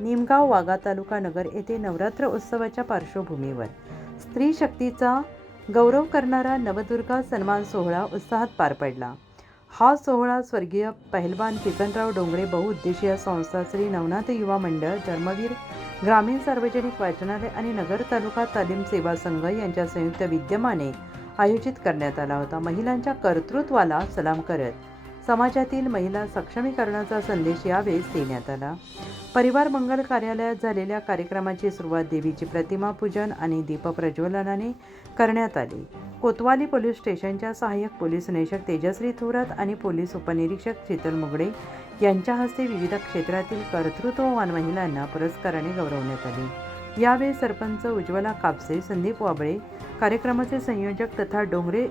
निमगाव वाघा तालुका नगर येथे नवरात्र उत्सवाच्या पार्श्वभूमीवर स्त्री शक्तीचा गौरव करणारा नवदुर्गा सन्मान सोहळा उत्साहात पार पडला. हा सोहळा स्वर्गीय पहिलवान किसनराव डोंगरे बहुउद्देशीय संस्था श्री नवनाथ युवा मंडळ धर्मवीर ग्रामीण सार्वजनिक वाचनालय आणि नगर तालुका तालीम सेवा संघ यांच्या संयुक्त विद्यमाने आयोजित करण्यात आला होता. महिलांच्या कर्तृत्वाला सलाम करत समाजातील महिला सक्षमीकरणाचा संदेश यावेळेस देण्यात आला. परिवार मंगल कार्यालयात झालेल्या कार्यक्रमाची सुरुवात देवीची प्रतिमा पूजन आणि दीपप्रज्वलनाने करण्यात आली. कोतवाली पोलीस स्टेशनच्या सहाय्यक पोलीस निरीक्षक तेजश्री थोरात आणि पोलीस उपनिरीक्षक शीतल मुगडे यांच्या हस्ते विविध क्षेत्रातील कर्तृत्ववान महिलांना पुरस्काराने गौरवण्यात आले. यावेळी सरपंच उज्ज्वला कापसे संदीप वाबळे कार्यक्रमाचे संयोजक तथा डोंगरे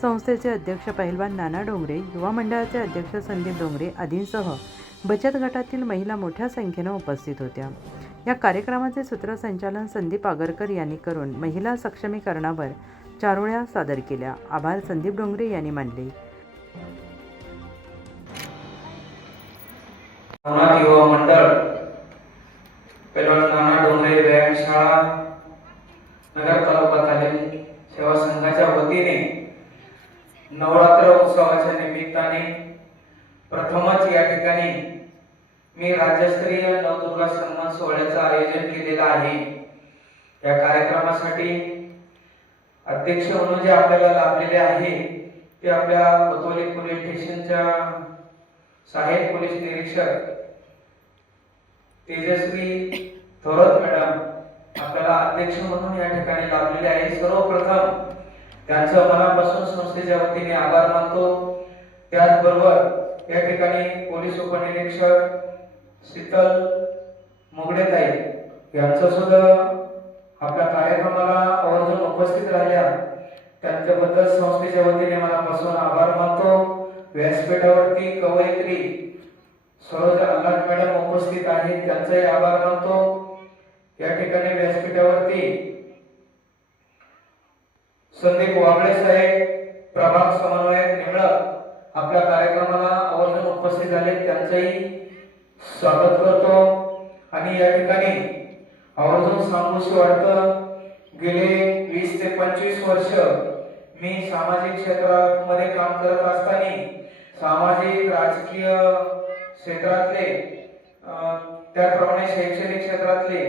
संस्थेचे अध्यक्ष पहिलवान नाना डोंगरे युवा मंडळाचे अध्यक्ष संदीप डोंगरे आदींसह बचत गटातील महिला मोठ्या संख्येनं उपस्थित होत्या. या कार्यक्रमाचे सूत्रसंचालन संदीप आगरकर यांनी करून महिला सक्षमीकरणावर चारोळ्या सादर केल्या. आभार संदीप डोंगरे यांनी मानले. युवा मंडळ नाना डोंगरे व्यायामशाळा नगर तालुका सेवा संघाच्या वतीने नवरात्र उत्सवाच्या निमित्ताने प्रथमच या ठिकाणी मी राज्यस्तरीय नवदुर्गा सन्मान सोहळ्याचं आयोजन केलेलं आहे. या कार्यक्रमासाठी अध्यक्ष म्हणून जे आपल्याला लाभलेले आहे ते आपल्या कोतोली पोलीस स्टेशनच्या सहाय्यक पोलीस निरीक्षक तेजस्वी थोरत मॅडम आपल्याला अध्यक्ष म्हणून या ठिकाणी लाभलेले आहे. सर्वप्रथम त्यांचं मनापासून संस्थेच्या वतीने आभार मानतो. त्याचबरोबर या ठिकाणी पोलीस उपनिरीक्षक शीतल मोगडेताई यांचं सुद्धा आपल्या कार्यक्रमाला आवर्जून उपस्थित राहिल्या. त्यांच्याबद्दल संस्थेच्या वतीने मनापासून आभार मानतो. व्यासपीठावरती कवयित्री सरोज अल्लाट मॅडम उपस्थित आहेत त्यांचाही आभार मानतो. या ठिकाणी व्यासपीठावरती संदीप वागळे साहेब प्रभाग समन्वयक निमळक आपल्या कार्यक्रमाला आवर्जून उपस्थित झाले. त्यांचंही स्वागत करतो. आणि या ठिकाणी आवर्जून सांगूशी वाटतं गेले वीस ते पंचवीस वर्ष मी सामाजिक क्षेत्रामध्ये काम करत असताना सामाजिक राजकीय क्षेत्रातले त्याप्रमाणे त्याचप्रमाणे शैक्षणिक क्षेत्रातले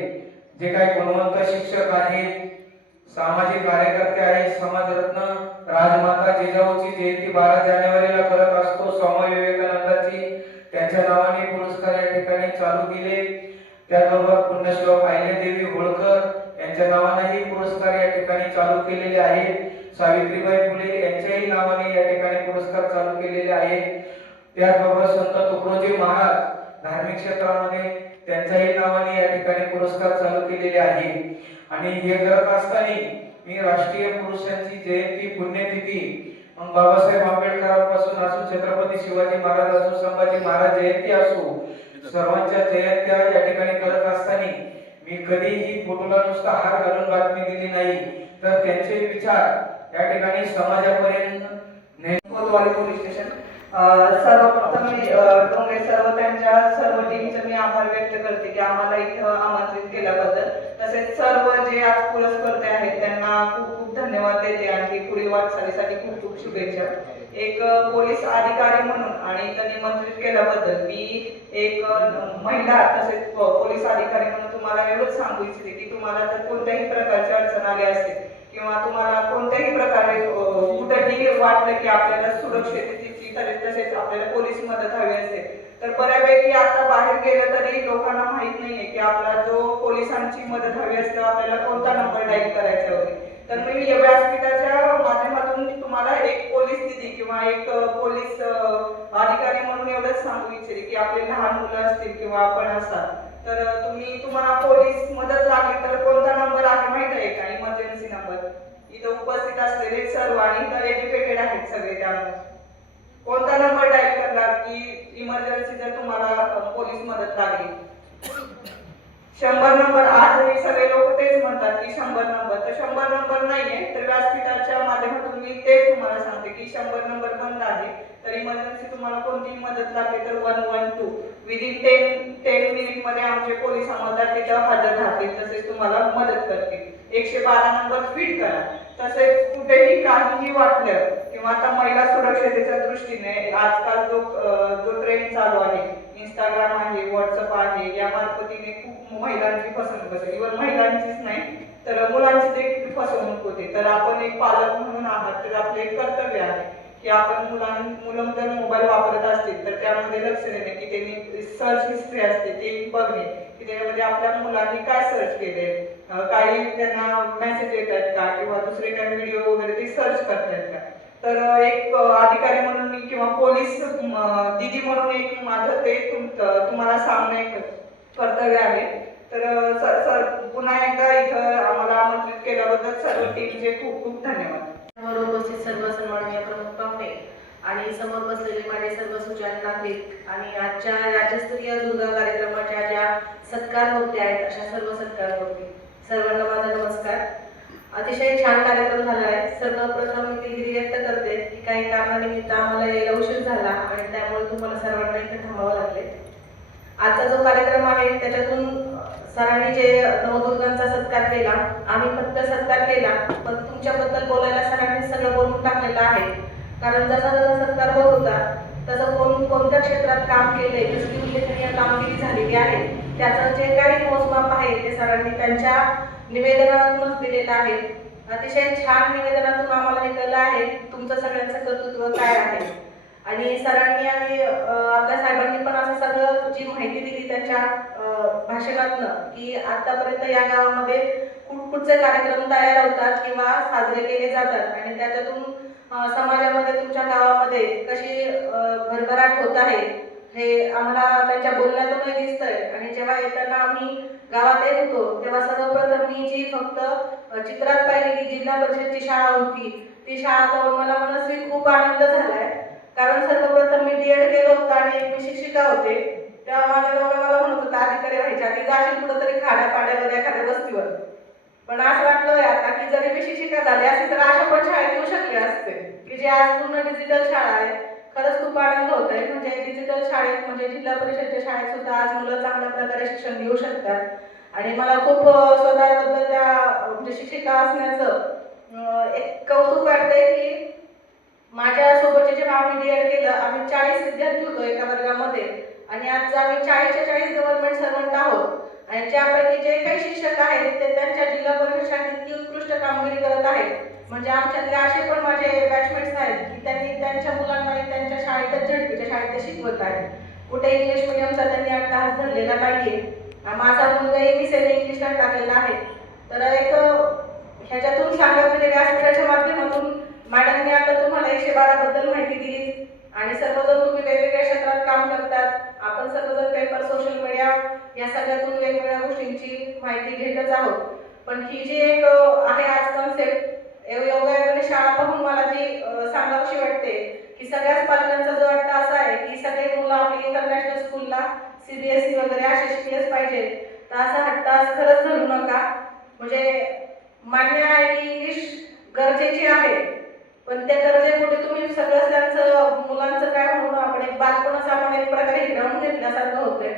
जे काही गुणवंत शिक्षक आहेत सामाजिक कार्यकर्ते आहे समाजरत्न राजमाता जिजाऊची जयंती बारा जानेवारीला करत असतो. स्वामी विवेकानंदाची त्यांच्या नावाने पुरस्कार या ठिकाणी चालू केले. त्याचबरोबर पुण्यश्लोक देवी होळकर यांच्या नावानेही पुरस्कार या ठिकाणी चालू केलेले आहेत सावित्रीबाई फुले यांच्याही नावाने या ठिकाणी पुरस्कार चालू केलेले आहेत त्याचबरोबर संत तुकडोजी महाराज धार्मिक क्षेत्रामध्ये त्यांच्याही नावाने या ठिकाणी पुरस्कार चालू केलेले आहे. आणि हे करत असताना मी राष्ट्रीय पुरुषांची जयंती पुण्यतिथी मग बाबासाहेब आंबेडकरांपासून असो छत्रपती शिवाजी महाराज असो संभाजी महाराज जयंती असो सर्वांच्या जयंत्या या ठिकाणी करत असताना मी कधीही फोटोला नुसता हार घालून बातमी दिली नाही. तर त्यांचे विचार या ठिकाणी समाजापर्यंत नेहमी पोलीस स्टेशन सर्वप्रथम मी डोंगरे सर्व त्यांच्या सर्व टीमचे मी आभार व्यक्त करते की आम्हाला इथं आमंत्रित केल्याबद्दल. तसेच सर्व जे आज पुरस्कर्ते आहेत त्यांना खूप खूप धन्यवाद देते आणि पुढील वाटचालीसाठी खूप खूप शुभेच्छा. एक पोलीस अधिकारी म्हणून आणि इथं निमंत्रित केल्याबद्दल मी एक महिला तसेच पोलीस अधिकारी म्हणून तुम्हाला एवढंच सांगू इच्छिते की तुम्हाला जर कोणत्याही प्रकारची अडचण आली असेल किंवा तुम्हाला कोणत्याही प्रकारे अं, कुठेही वाटलं की आपल्याला सुरक्षित तरी तसेच आपल्याला पोलीस मदत हवी असेल. तर बऱ्यापैकी आता बाहेर गेलं तरी लोकांना माहीत नाहीये की आपला जो पोलिसांची मदत हवी असते आपल्याला कोणता नंबर डायल करायचा होते. तर मी या व्यासपीठाच्या माध्यमातून तुम्हाला एक पोलीस दिदी किंवा एक पोलीस अधिकारी म्हणून एवढंच सांगू इच्छिते की आपले लहान मुलं असतील किंवा आपण असाल. तर तुम्ही तुम्हाला पोलीस मदत लागली तर कोणता नंबर आहे माहीत आहे का? इमर्जन्सी नंबर इथं उपस्थित असलेले सर्व आणि इथं एज्युकेटेड आहेत सगळे त्यामध्ये. कोणता नंबर डायल करणार की इमर्जन्सी जर तुम्हाला पोलीस मदत लागली? शंभर नंबर आजही सगळे लोक तेच म्हणतात की शंभर नंबर तर शंभर नंबर नाहीये तर व्यासपीठाच्या माध्यमातून मी तेच तुम्हाला सांगते की शंभर नंबर बंद आहे. तर इमर्जन्सी तुम्हाला कोणतीही मदत लागली तर one one two within ten ten मिनिटमध्ये आमचे पोलीस अंमलदार तिथं हजर राहतील तसेच तुम्हाला मदत करतील. एकशे बारा नंबर फिट करा. तसेच कुठेही काहीही वाटलं किंवा आता महिला सुरक्षतेच्या दृष्टीने आजकाल जो जो ट्रेंड चालू आहे इंस्टाग्राम आहे व्हॉट्सअप आहे या मार्फतीने खूप महिलांची फसवणूक होते. इव्हन महिलांचीच नाही तर मुलांची देखील फसवणूक होते. तर आपण एक पालक म्हणून आहात तर आपले एक कर्तव्य आहे. की आपण मुलां मुलं जर मोबाईल वापरत असतील तर त्यामध्ये लक्ष देणे की त्यांनी सर्च हिस्ट्री असते ते बघणे. की त्याच्यामध्ये आपल्या मुलांनी काय सर्च केले काही त्यांना मेसेज येतात का किंवा दुसरे काही व्हिडिओ वगैरे ते सर्च करतायत का? तर एक अधिकारी म्हणून मी किंवा पोलीस दिदी म्हणून एक माझं ते तुम- तुम्हाला सांगणं एक कर्तव्य आहे. तर सर सर पुन्हा एकदा इथं आम्हाला आमंत्रित केल्याबद्दल सर्व टीमचे खूप खूप धन्यवाद. समोर उपस्थित सर्व सन्माननीय प्रमुख पाहुणे आणि समोर बसलेले माझे सर्व सुजाण नागरिक आणि आजच्या राज्यस्तरीय दुर्गा कार्यक्रमाच्या ज्या सत्कार मूर्ती आहेत अशा सर्व सत्कार मूर्ती. सर्वांना माझा नमस्कार. अतिशय छान कार्यक्रम झाला आहे. सर्वप्रथम मी दिलगिरी व्यक्त करते की काही कारणानिमित्त आम्हाला यायला उशीर झाला आणि त्यामुळे तुम्हाला सर्वांना इथे थांबावं लागले. आजचा जो कार्यक्रम आहे त्याच्यातून सरांनी जे नवदुर्गांचा सत्कार केला आम्ही फक्त सत्कार केला पण तुमच्याबद्दल बोलायला सरांनी सगळं बोलून टाकलेलं आहे. कारण जसा जसा सत्कार होत होता तसं कोण कोणत्या क्षेत्रात काम केले कसली उल्लेखनीय कामगिरी झालेली आहे त्याचं जे काही मोजमाप आहे ते सरांनी त्यांच्या निवेदनातूनच दिलेलं आहे. अतिशय छान निवेदनातून आम्हाला हे कळलं आहे तुमचं सगळ्यांचं कर्तृत्व काय आहे. आणि सरांनी आणि आपल्या साहेबांनी पण असं सगळं जी माहिती दिली त्यांच्या भाषणातनं की आतापर्यंत या गावामध्ये कुठकुठचे कार्यक्रम तयार होतात किंवा साजरे केले जातात. आणि त्याच्यातून समाजामध्ये तुमच्या गावामध्ये कशी भरभराट होत आहे हे आम्हाला त्यांच्या बोलण्यातूनही दिसतंय. आणि जेव्हा येताना आम्ही गावात येत होतो तेव्हा सर्वप्रथम मी जी फक्त चित्रात पाहिलेली जिल्हा परिषदची शाळा होती ती शाळा पाहून मला मनस्वी खूप आनंद झालाय. कारण सर्वप्रथम मी डीएड केलं होतं आणि एक मी शिक्षिका होते. तेव्हा माझ्या नवरा मला म्हणत होता अधिकारी व्हायचे आधी जाशील कुठंतरी खाड्या पाड्यामध्ये एखाद्या वस्तीवर. पण असं वाटलं आता की जरी मी शिक्षिका झाली असते तर अशा पण शाळेत येऊ शकले असते. की जे आज पूर्ण डिजिटल शाळा आहे खरंच खूप आनंद होत आहे म्हणजे डिजिटल शाळेत म्हणजे जिल्हा परिषदच्या शाळेत सुद्धा आज मुलं चांगल्या प्रकारे शिक्षण घेऊ शकतात. आणि मला खूप स्वतःबद्दल त्या म्हणजे शिक्षिका असण्याचं एक कौतुक वाटतंय की माझ्या सोबतचे जेव्हा आम्ही डीएड केलं आम्ही चाळीस विद्यार्थी होतो एका वर्गामध्ये. आणि आज आम्ही चाळीसच्या चाळीस गव्हर्नमेंट सर्वंट आहोत. आणि ज्यापैकी जे काही शिक्षक आहेत ते त्यांच्या जिल्हा परिषद शाळेत इतकी उत्कृष्ट कामगिरी करत आहेत. म्हणजे आमच्यातले असे पण माझे बॅचमेट्स आहेत की त्यांनी त्यांच्या मुलांना त्यांच्या शाळेतच झडपीच्या शाळेत शिकवत आहेत. कुठे इंग्लिश मिडियमचा त्यांनी आता तास धरलेला नाहीये. माझा मुलगा मी सेने इंग्लिशला टाकलेला आहे. तर एक ह्याच्यातून सांगत म्हणजे व्यासपीठाच्या माध्यमातून मॅडमने आता तुम्हाला एकशे बारा बद्दल माहिती दिली. आणि सर्वजण तुम्ही वेगवेगळ्या क्षेत्रात काम करतात. आपण सर्वजण पेपर सोशल मीडिया या सगळ्यातून वेगवेगळ्या गोष्टींची माहिती घेतच आहोत. पण ही जी एक आहे आज कन्सेप्ट योगायोगाने शाळा पाहून मला जी सांगावशी सांगावीशी वाटते की सगळ्याच पालकांचा जो अर्थ असा आहे की सगळे मुलं आपली इंटरनॅशनल स्कूलला सीबीएसई वगैरे असे शिकलेच पाहिजे. तर असा हट्ट आज खरंच धरू नका. म्हणजे मान्य आहे की इंग्लिश गरजेची आहे. पण त्या दर्जेपुढे तुम्ही सगळं त्यांचं मुलांचं काय म्हणून आपण एक बालपणाचं आपण एक प्रकारे हिरावून घेतल्यासारखं होतंय.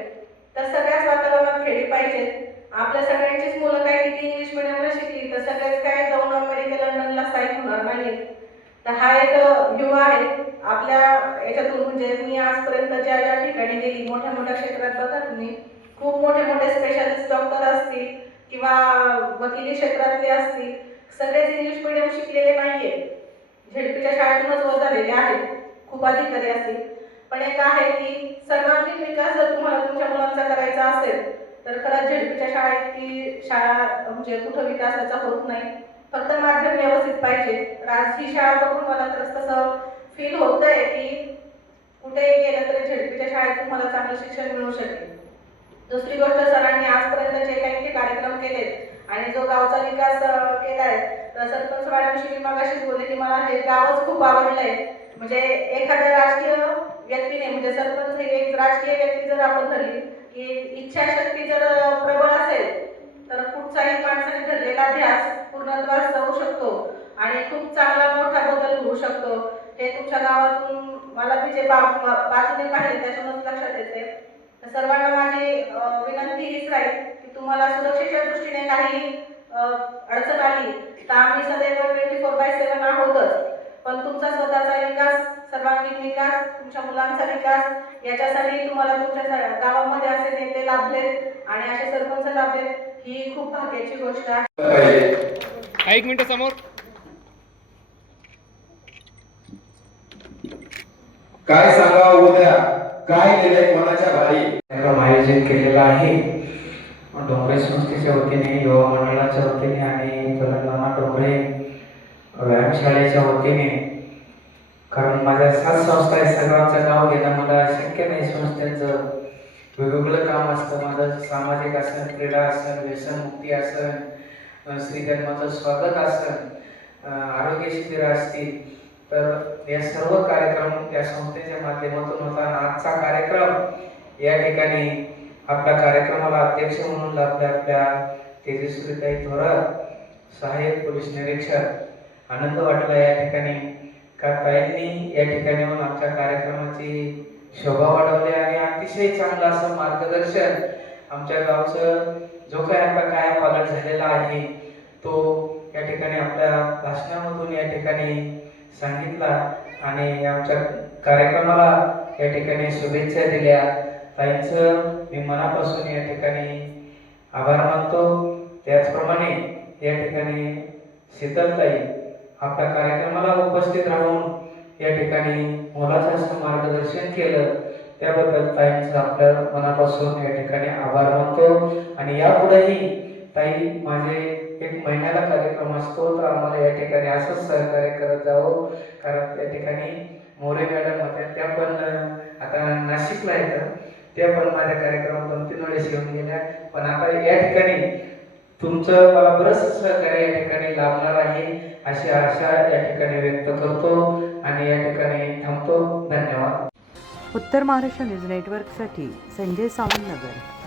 तर सगळ्याच वातावरणात खेळली पाहिजे आपल्या सगळ्यांचीच मुलं काय किती इंग्लिश मिडियमला शिकली तर सगळ्याच काय जाऊन अमेरिका लंडनला स्थायिक होणार नाही तर हा एक युवा आहे. आपल्या याच्यातून म्हणजे मी आजपर्यंत ज्या ज्या ठिकाणी गेली मोठ्या मोठ्या क्षेत्रात बघा तुम्ही खूप मोठे मोठे स्पेशालिस्ट डॉक्टर असतील किंवा वकिली क्षेत्रातले असतील सगळेच इंग्लिश मिडियम शिकलेले नाहीये. झेडपीच्या शाळेतूनच वर झालेले आहेत. खूप अधिकारी असतील. पण एक आहे की सर्वांगीण विकास जर तुम्हाला तुमच्या मुलांचा करायचा असेल तर खरंच झेडपीच्या शाळेत ती शाळा म्हणजे कुठं विकास त्याचा होत नाही. फक्त माध्यम व्यवस्थित पाहिजे. आज ही शाळा बघून मला तर तसं फील होत आहे की कुठेही गेलं तरी झेडपीच्या शाळेत तुम्हाला चांगलं शिक्षण मिळू शकेल. दुसरी गोष्ट सरांनी आजपर्यंत जे काही ते कार्यक्रम केलेत आणि जो गावचा विकास केला केलाय तर सरपंच मॅडमशी मी मगाशीच बोलले की मला हे गावच खूप आवडलंय. म्हणजे एखाद्या राजकीय व्यक्तीने म्हणजे सरपंच ही एक राजकीय व्यक्ती जर आपण धरली की इच्छाशक्ती जर प्रबळ असेल तर कुठचाही माणसाने धरलेला ध्यास पूर्णत्वास जाऊ शकतो आणि खूप चांगला मोठा बदल होऊ शकतो. हे तुमच्या गावातून मला मी जे बाजूने पाहिले त्याच्यातूनच लक्षात येते. सर्वांना माझी विनंती हीच राहील की तुम्हाला सुरक्षेच्या दृष्टीने काही अडचण आली तर आम्ही सदैव ट्वेंटी फोर बाय सेवन आहोतच. पण तुमचा स्वतःचा विकास सर्वांगीण विकास तुमच्या मुलांचा विकास याच्यासाठी तुम्हाला तुमच्या गावामध्ये असे नेते लाभले आणि असे सरपंच लाभले ही खूप भाग्याची गोष्ट आहे. एक मिनिट समोर. काय सांगा उद्या? काय दिलंय कोणाच्या भारी कार्यक्रम आयोजित केलेला आहे. डोंगरे संस्थेच्या वतीने युवा मंडळाच्या वतीने आणि तेलंगणा डोंगरे व्यायामशाळेच्या वतीने. कारण माझ्या सात संस्था आहे सगळ्यांचं नाव घेणं मला शक्य नाही. संस्थेचं वेगवेगळं काम असतं. माझं सामाजिक असन क्रीडा असन व्यसनमुक्ती असन अं, श्रीजन्माचं स्वागत असन आरोग्य शिबिर असतील. तर या सर्व कार्यक्रम या संस्थेच्या माध्यमातून होता आणि आजचा कार्यक्रम या ठिकाणी आपल्या कार्यक्रमाला अध्यक्ष म्हणून लाभले आपल्या तेजस्वीताई थोरात सहाय्यक पोलीस निरीक्षक आनंद वाटला या ठिकाणी. का ताईंनी या ठिकाणी येऊन आमच्या कार्यक्रमाची शोभा वाढवली आणि अतिशय चांगलं असं मार्गदर्शन आमच्या गावचं जो काय आता काय पालट झालेला आहे तो या ठिकाणी आपल्या भाषणामधून या ठिकाणी सांगितला आणि आमच्या कार्यक्रमाला या ठिकाणी शुभेच्छा दिल्या. ताईंचं मी मनापासून या ठिकाणी आभार मानतो. त्याचप्रमाणे या ठिकाणी शीतलताई आपल्या कार्यक्रमाला उपस्थित राहून या ठिकाणी मोलाचं मार्गदर्शन केलं त्याबद्दल ताईंचं आपल्या मनापासून या ठिकाणी आभार मानतो. आणि यापुढेही ताई माझे एक महिन्याला कार्यक्रम असतो तर आम्हाला या ठिकाणी असंच सहकार्य करत जावं. कारण त्या ठिकाणी मोरे मॅडम होत्या त्या त्या पण माझ्या कार्यक्रमात दोन तीन वेळेस येऊन गेल्या. पण आता या ठिकाणी तुमचं मला बरंच सहकार्य या ठिकाणी लाभणार आहे अशी आशा या ठिकाणी व्यक्त करतो आणि या ठिकाणी थांबतो. धन्यवाद. उत्तर महाराष्ट्र न्यूज नेटवर्कसाठी संजय सावंत नगर